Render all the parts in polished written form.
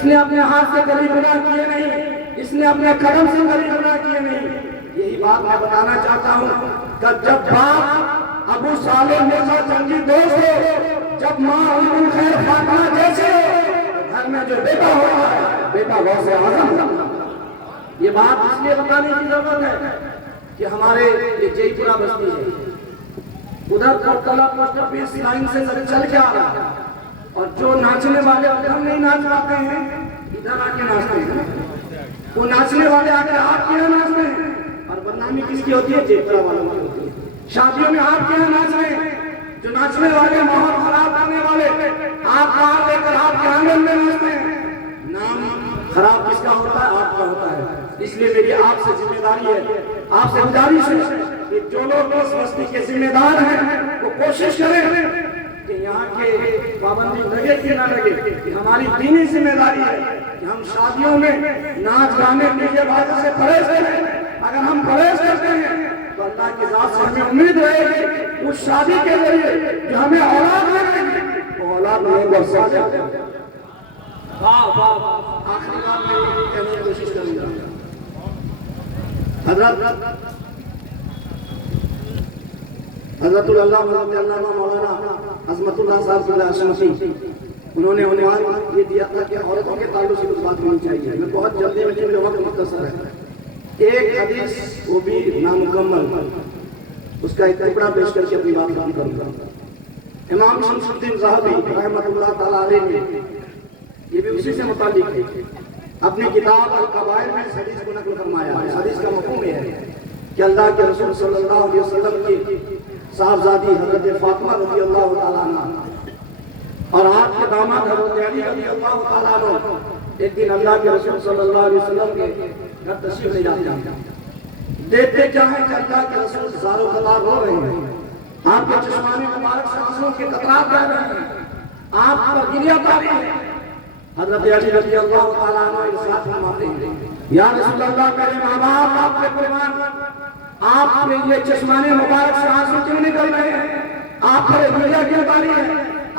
اس نے اپنے ہاتھ سے کبھی گناہ کیے نہیں، اس نے اپنے قدم سے کبھی گناہ کیے نہیں۔ یہی بات میں بتانا چاہتا ہوں کہ جب باپ ابو صالح مرزا جنگی دوست ہو، جب ماں ام خیر فاطمہ جیسے ہو، گھر میں جو بیٹا ہوتا ہے بیٹا غوث اعظم ہوتا ہے۔ یہ بات اس لیے بتانے کی ضرورت ہے کہ ہمارے یہ جئی پورہ بستی ہے، ادھر کرتلا پوسٹ آفس لائن سے چل کے آ رہا ہے، اور جو ناچنے والے ادھر نہیں ناچ پاتے ہیں ادھر آ کے ناچتے ہیں، وہ ناچنے والے آ کے آپ کے یہاں ناچتے ہیں، اور بدنامی کس کی ہوتی ہے؟ جئی پورہ والوں کی ہوتی ہے۔ شادیوں میں آپ کے یہاں ناچ رہے ہیں، جو ناچنے والے ماحول خراب کرنے والے آپ کہاں لے کر آپ کے آنگن میں ناچتے ہیں، نام خراب کس کا ہوتا ہے؟ آپ کا ہوتا ہے۔ اس لیے میری آپ سے ذمہ داری ہے، آپ سے گزارش ہے کہ جو لوگ اس بستی کے ذمہ دار ہیں وہ کوشش کریں کہ یہاں کے پابندی لگے کہ نہ لگے، کہ ہماری دینی ذمہ داری ہے کہ ہم شادیوں میں ناچ گانے ڈیجے بازی سے پرہیز کریں۔ اگر ہم پرہیز کرتے ہیں تو اللہ کی ذات سے ہمیں امید رہے گی اس شادی کے ذریعے کہ ہمیں اولاد ملے گی، وہ اولاد ہمیں برسا جائے۔ آخری بات میں یہ کہنے کی کوشش کروں گا، حضرت علامہ مولانا عظمت اللہ صاحب اشرفی، انہوں نے عنوان یہ دیا تھا کہ عورتوں کے تعلق سے کچھ بات ہونی چاہیے۔ میں بہت جلدی میں، میرے وقت مختصر ہے، ایک حدیث وہ بھی نامکمل، اس کا ایک ٹکڑا پیش کر کے اپنی بات ختم کروں گا۔ امام شمس الدین ذہبی رحمۃ اللہ تعالیٰ علیہ نے، یہ بھی اسی سے متعلق ہے، اپنی کتاب القبائر میں اس حدیث کو نقل فرمایا ہے۔ اس حدیث کا مفہوم یہ ہے کہ اللہ کے رسول صلی اللہ علیہ وسلم کی صاحبزادی حضرت فاطمہ رضی اللہ تعالیٰ عنہ اور آپ کے داماد حضرت علی رضی اللہ تعالیٰ عنہ ایک دن اللہ کے رسول صلی اللہ علیہ وسلم کے گھر تشریف لے جاتے ہیں۔ دیکھتے کیا ہے کہ اللہ کے رسول زار و قطار رو رہے ہیں، آپ کے چشمانے مبارک سے آنسوں کے قطرات بہ رہے ہیں، آپ پر گریہ تاری ہے۔ حضرت علی رضی اللہ تعالیٰ عنہ ارشاد فرماتے ہیں، یا رسول اللہ، میرے ماں باپ آپ کے قربان، آپ نے یہ چشمانے مبارک سے آنسو کیوں نکل رہے ہیں؟ آپ پر گریہ کیوں تاری ہے؟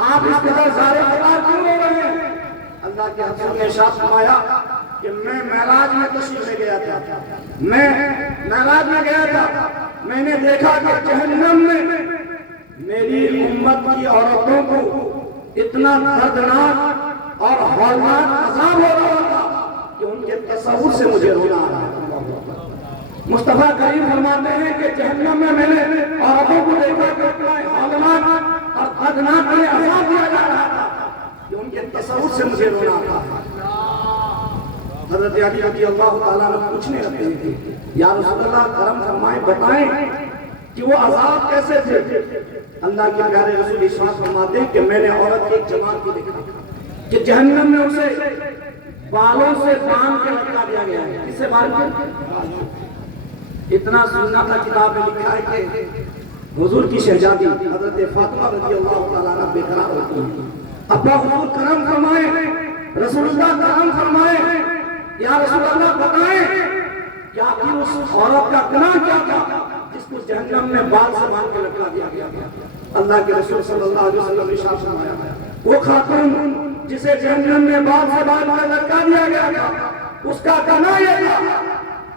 آپ اس قدر زار و قطار کیوں رو رہے ہیں؟ اللہ کے حضور نے ارشاد فرمایا کہ میں معراج میں تشریف لے گیا تھا، میں معراج میں گیا تھا، میں نے دیکھا کہ جہنم میں میری امت کی عورتوں کو اتنا دردناک اور ہولناک عذاب ہو رہا تھا کہ ان کے تصور سے مجھے رونا آ رہا ہے۔ مصطفیٰ کریم فرماتے ہیں کہ جہنم میں نے عورتوں کو دیکھا کہ اتنا ہولناک اور دردناک انہیں عذاب دیا جا رہا تھا کہ ان کے تصور سے مجھے رونا آ رہا ہے۔ حضرت علی رضی اللہ تعالیٰ نے پوچھنے لگے ہیں، یا رسول اللہ کرم فرمائیں، بتائیں کہ وہ عذاب کیسے تھے؟ اللہ کے پیارے رسول ارشاد فرماتے ہیں کہ میں نے عورت کی ایک جماعت کو دیکھا کہ جہنم میں اسے بالوں سے باندھ کے لٹکا دیا گیا ہے۔ کس سے باندھ کے؟ اتنا سننا تھا، کتاب میں لکھا ہے کہ حضور کی شہزادی حضرت فاطمہ رضی اللہ تعالیٰ عنہ بے قرار ہوتی ہیں۔ ابا حضور کرم فرمائیں، رسول اللہ کرم فرمائیں، یا رسول اللہ بتائیں کہ آخر اس عورت کا گناہ کیا تھا جس کو جہنم میں بال سے باندھ کے لٹکا دیا گیا؟ اللہ کے رسول صلی اللہ علیہ وسلم نے ارشاد فرمایا، وہ خاتون جسے جہنم میں بال سے باندھ کر لٹکا دیا گیا اس کا گناہ یہ تھا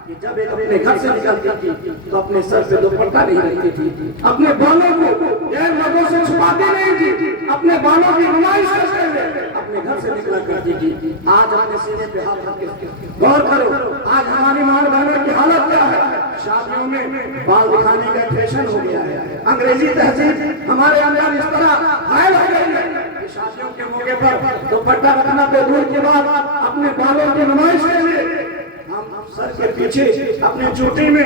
کہ جب ایک اپنے گھر سے نکلتی تھی تو اپنے سر پہ دوپٹہ نہیں رکھتی تھی، اپنے بالوں کو غیر مردوں سے چھپاتی نہیں تھی، اپنے بالوں کی نمائش کرتے ہوئے اپنے گھر سے نکلا کرتی تھی۔ آج اپنے سینے پہ ہاتھ رکھ کے غور کرو، آج ہماری ماں بہنوں کی حالت کیا ہے؟ شادیوں میں بال دکھانے کا فیشن ہو گیا ہے، انگریزی تہذیب ہمارے اندر اس طرح غائب ہو گئی ہے کہ شادیوں کے موقع پر دوپٹہ رکھنا تو دور کی بات، اپنے بالوں کی نمائش کے لیے ہم سر کے پیچھے اپنے چوٹی میں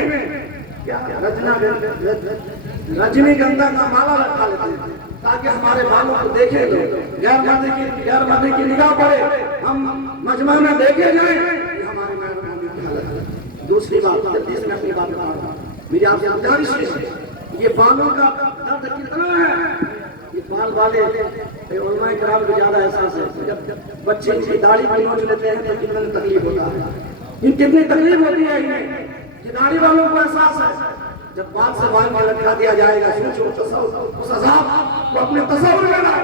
رجنی گندھا کا مالا رکھا لیتے ہیں تاکہ ہمارے بالوں کو دیکھے لوگ، غیر مردی کی نگاہ پڑے، ہم مجمع میں دیکھے جائیں، یہ ہمارے مہربانی کی حالت ہے۔ دوسری بات، جلدی سے میں اپنی بات بتا رہا ہوں، میری آپ سے گزارش ہے، یہ بالوں کا درد کتنا ہے، یہ بال والے علماء کرام کو زیادہ احساس ہے۔ جب بچے ان کی داڑھی کو نوچ لیتے ہیں تو کتنا تکلیف ہوتا ہے، ان کتنی تکلیف ہوتی ہے انہیں، یہ داڑھی والوں کو احساس ہے۔ جب بال سے بال میں لٹکا دیا جائے گا، سوچو اس عذاب کو اپنے تصور میں لا۔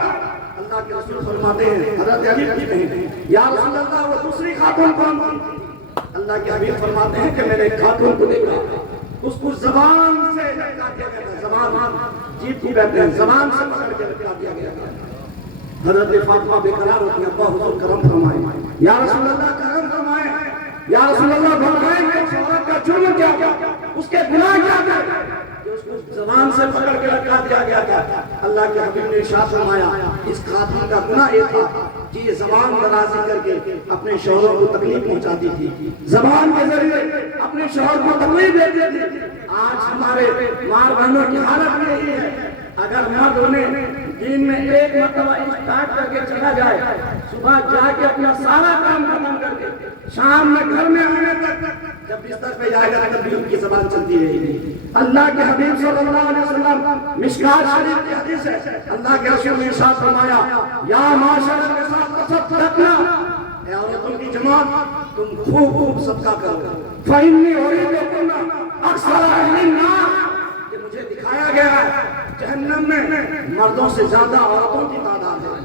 اللہ کے رسول فرماتے ہیں حضرت علی کہتے ہیں یا رسول اللہ وہ دوسری خاتون کون تھی؟ اللہ کے حبیب فرماتے ہیں کہ میں نے ایک خاتون کو دیکھا، اس کو زبان سے لٹکا دیا گیا تھا، زبان جیت کو کہتے ہیں، زبان سے پکڑ کے لٹکا دیا گیا تھا۔ حضرت فاطمہ بے قرار ہوتی ہیں، ابا حضور کرم فرمائیں، یا رسول اللہ کرم فرمائیں، یا رسول اللہ فرمائیں کہ اس عورت کا جرم کیا تھا، اس کے گناہ کیا تھے کہ اس کو زبان سے پکڑ کے لٹکا دیا گیا تھا۔ اللہ کے حبیب نے ارشاد فرمایا اس خاتون کا گناہ یہ تھا کہ یہ زبان درازی کر کے اپنے شوہروں کو تکلیف پہنچاتی تھی، زبان کے ذریعے اپنے شوہر کو تکلیف دیتی تھی۔ آج ہمارے ماں بہنوں کی حالت یہی ہے، اگر مرد انہیں دن میں ایک مرتبہ اسٹارٹ کر کے چلا جائے، صبح جا کے اپنا سارا کام ختم کر کے شام میں گھر میں آنے تک جب بستر پہ جائے گا تب بھی ان کی زبان چلتی رہے گی۔ اللہ کے حبیب صلی اللہ علیہ وسلم مشکات شریف کی حدیث ہے، اللہ کے رسول نے ارشاد فرمایا یا معاشر النساء تصدقنا، اے عورتوں کی جماعت تم خوب صدقہ کرو، فإنی أريدکن اکثر اہل النار، کہ مجھے دکھایا گیا ہے جہنم میں مردوں سے زیادہ عورتوں کی تعداد ہے۔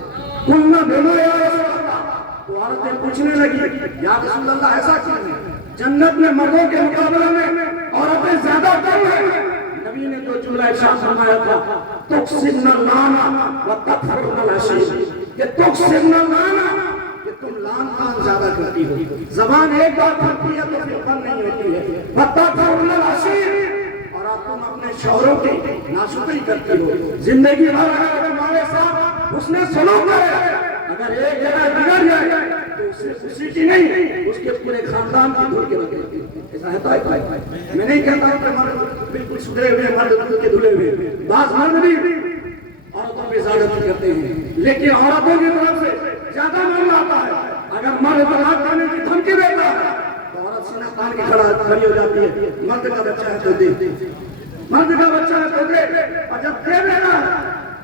قلنا بما یا رسول اللہ، تو عورتیں پوچھنے لگی یا رسول اللہ ایسا کیوں ہے، جنت میں مردوں کے مقابلے میں عورتیں زیادہ کم ہیں؟ نبی نے تو جملہ ارشاد فرمایا تھا تکسبن اللانا وتکفرن العشیر، کہ تکسبن اللانا کہ تم لان تان زیادہ کرتی ہو، زبان ایک بار پھرتی ہے تو پھر بند نہیں ہوتی ہے، وتکفرن العشیر، تم اپنے شوہروں کی ناشکری کرتی ہو، زندگی بھر اگر تمہارے ساتھ اس نے سلوک کرے، اگر ایک جگہ بگڑ جائے تو اسے خوشی کی نہیں، اس کے پورے خاندان کی دھول کے رکھے۔ ایسا ہے میں نہیں کہتا ہوں کہ مرد بالکل سدھرے ہوئے، مرد دھول کے دھلے ہوئے، بعض مرد بھی عورتوں پہ زیادتی کرتے ہیں، لیکن عورتوں کی طرف سے زیادہ معاملہ آتا ہے۔ اگر مرد طلاق کرنے کی دھمکی دیتا ہے تو عورت سینہ تان کے کھڑی ہو جاتی ہے، مرد کا بچہ ہے تو دے، مرد کا بچہ ہے تو دے، اور جب دے دینا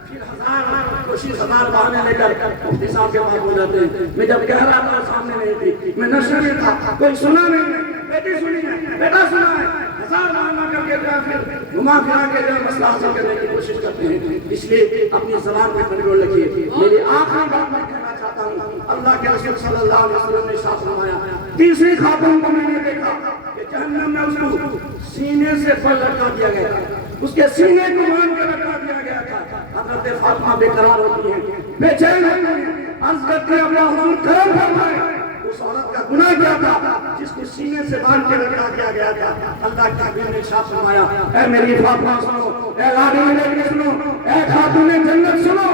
پھر کوشش ہزار بہانے لے کر مفتی صاحب کے پاس ہو جاتے ہیں۔ میں جب کہہ رہا تھا سامنے نہیں تھی، میں نشے میں تھا، کوئی سنا نہیں، بیٹی سنی ہے، بیٹا سنا ہے، ہزار بہانا کر کے پھر گھما پھرا کے جو مسئلہ حاصل کرنے کی کوشش کرتے ہیں۔ اس لیے اپنی زبان پہ کنٹرول رکھیے۔ میری آخری بات میں کہنا چاہتا ہوں، اللہ کے رسول صلی اللہ علیہ وسلم نے ارشاد فرمایا تیسری خاتون کو میں نے دیکھا کہ جہنم میں اس کو سینے سے پر لٹکا دیا گیا تھا، اس کے سینے کو مان کے لٹکا دیا گیا تھا۔ حضرت فاطمہ بے قرار ہوتی ہیں، بے چین ہوتی ہیں، عرض کرتے ہیں اللہ حضور کرم فرمائے اس عورت کا گناہ کیا تھا جس کو سینے سے باندھ کے لٹکا دیا گیا تھا۔ اللہ کے حبیب نے ارشاد فرمایا اے میری فاطمہ سنو، اے لادی میری سنو، اے خاتون جنت سنو،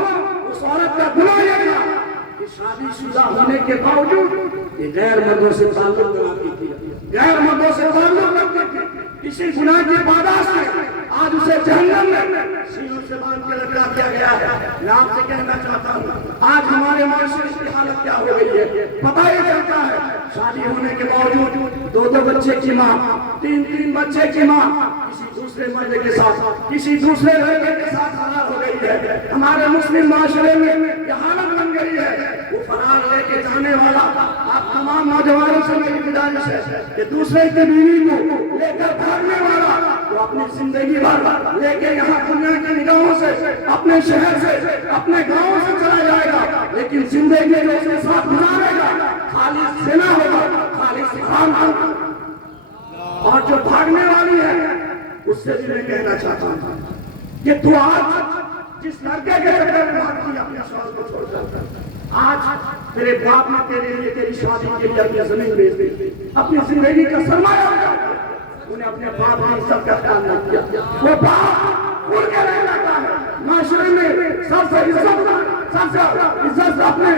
اس عورت کا گناہ یہ تھا کہ شادی شدہ ہونے کے باوجود یہ غیر مردوں سے تعلق بناتی تھی، غیر مردوں سے تعلق رکھتی تھی، کسی گناہ کی پاداش میں آج اسے جہنم میں سینوں سے باندھ کے لٹکا دیا گیا ہے۔ میں آپ سے کہنا چاہتا ہوں آج ہمارے معاشرے کی حالت کیا ہو گئی ہے، پتہ ہی چلتا ہے شادی ہونے کے باوجود دو دو بچے کی ماں، تین تین بچے کی ماں کسی دوسرے مرد کے ساتھ، کسی دوسرے لڑکے کے ساتھ فرار ہو گئی ہے۔ ہمارے مسلم معاشرے میں یہ حالت بن گئی ہے، وہ فرار لے کے جانے والا آپ تمام نوجوانوں سے میری گزارش ہے کہ دوسرے کی بیوی کو لے کر بھاگنے والا وہ اپنی زندگی بھر لے کے یہاں دنیا کی نگاہوں سے اپنے شہر سے اپنے گاؤں سے چلا جائے گا، لیکن زندگی جو اس کے ساتھ گزارے گا خالص زنا ہوگا، خالص حرام ہوگا۔ اور جو بھاگنے والی ہے اس سے بھی میں کہنا چاہتا ہوں کہ تو آج جس لڑکے کے چکر میں بھاگتی اپنے شوہر کو چھوڑ کر، آج تیرے باپ نے تیرے لیے تیری شادی کے لیے اپنی زمین بیچ دی، اپنی زندگی کا سرمایہ انہیں اپنے باپ کی عزت کا خیال نہ کیا، وہ باپ اڑ کے رہ جاتا ہے معاشرے میں، سب سے عزت اپنے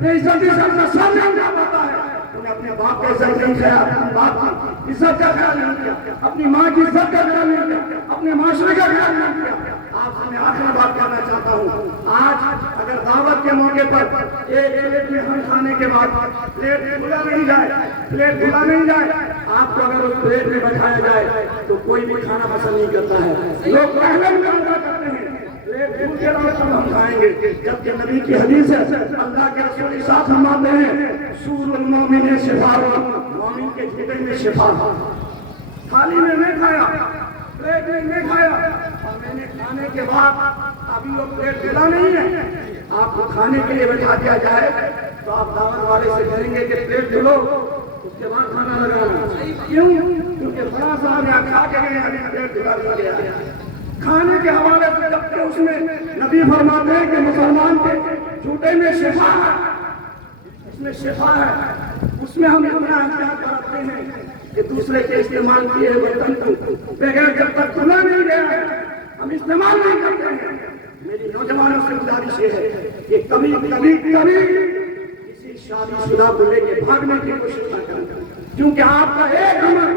بے عزتی سے اپنا سامنے آ جاتا ہے، انہیں اپنے باپ کا عزت نہیں کیا، اپنے باپ کی عزت کا خیال نہیں کیا، اپنی ماں کی عزت کا خیال نہیں کیا، اپنے معاشرے کا خیال نہیں کیا۔ آپ سے میں آخری بات کرنا چاہتا ہوں، آج اگر دعوت کے موقع پر ایک پلیٹ میں ہم کھانے کے بعد پلیٹ کھلا نہیں جائے، آپ کو اگر اس پلیٹ میں بٹھایا جائے تو کوئی بھی کھانا پسند نہیں کرتا ہے، لوگ پہلے بھی پیدا کرتے ہیں پلیٹ بھول کے لاؤ تب ہم کھائیں گے، جبکہ نبی کی حدیث ہے اللہ کے رسول ارشاد فرماتے ہیں سور المومن شفاء، مومن کے جگر میں شفا۔ تھالی میں نہیں کھایا، پلیٹ میں نہیں کھایا، اور میں نے کھانے کے بعد ابھی وہ پلیٹ ملا نہیں ہے، آپ کو کھانے کے لیے بٹھا دیا جائے تو آپ دعوت والے سے کہیں گے کہ پیٹ دھلو اس کے بعد کھانا لگانا. کیوں؟ کیونکہ فلاں صاحب یہاں کھا کے گئے ابھی پیٹ دھلا دیا گیا. کھانے کے حوالے سے جب کہ اس میں نبی فرماتے ہیں کہ مسلمان کے جھوٹے میں شفا ہے, اس میں شفا ہے. اس میں ہم اتنا احتیاط کرتے ہیں کہ دوسرے کے استعمال کیے برتن کو بغیر جب تک کھلا نہیں گیا ہے ہم استعمال نہیں کرتے ہیں. میری نوجوانوں سے گزارش یہ ہے کہ کبھی کبھی کبھی کسی شادی شدہ کو لے کے بھاگنے کی کوشش نہ کریں, کیونکہ آپ کا ایک عمل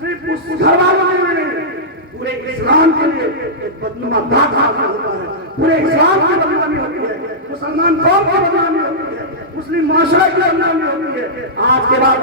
صرف اس گھر والوں میں نہیں پورے اسلام کے لیے ایک بدنما داغ ہوتا ہے, پورے اسلام کی بدنامی ہوتی ہے, مسلمان قوم کی بدنامی ہوتی ہے, مسلم معاشرے کی بدنامی ہوتی ہے. آج کے بعد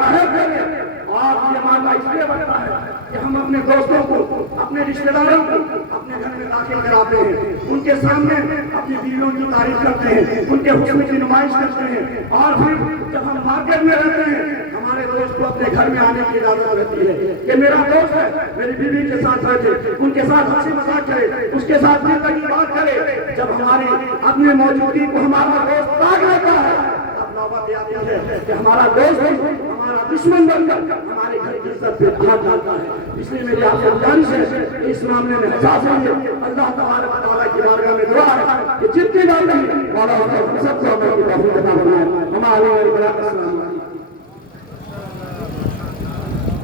آج یہ معاملہ اس لیے بڑھتا ہے کہ ہم اپنے دوستوں کو, اپنے رشتے داروں کو اپنے گھر میں داخل کراتے ہیں, ان کے سامنے اپنی بیویوں کی تعریف کرتے ہیں, ان کے حسن کی نمائش کرتے ہیں, اور پھر جب ہم مارکیٹ میں رہتے ہیں ہمارے دوست کو اپنے گھر میں آنے کی اجازت رہتی ہے کہ میرا دوست ہے, میری بیوی کے ساتھ بیٹھے, ان کے ساتھ ہنسی مذاق کرے, اس کے ساتھ دل کی بات کرے. جب ہماری اپنی موجودگی کو ہمارا دوست تاک لیتا ہے اب نوبت آتی ہے کہ ہمارا دوست ہمارا دشمن بن کر ہمارے گھر کی عزت پہ ہاتھ ڈالتا ہے. اس لیے میری آپ سے گزارش ہے اس معاملے میں حساس رہیے. اللہ تبارک و تعالیٰ کی بارگاہ میں دعا ہے کہ جتنی باتیں مولا ہم سب کو ہمارے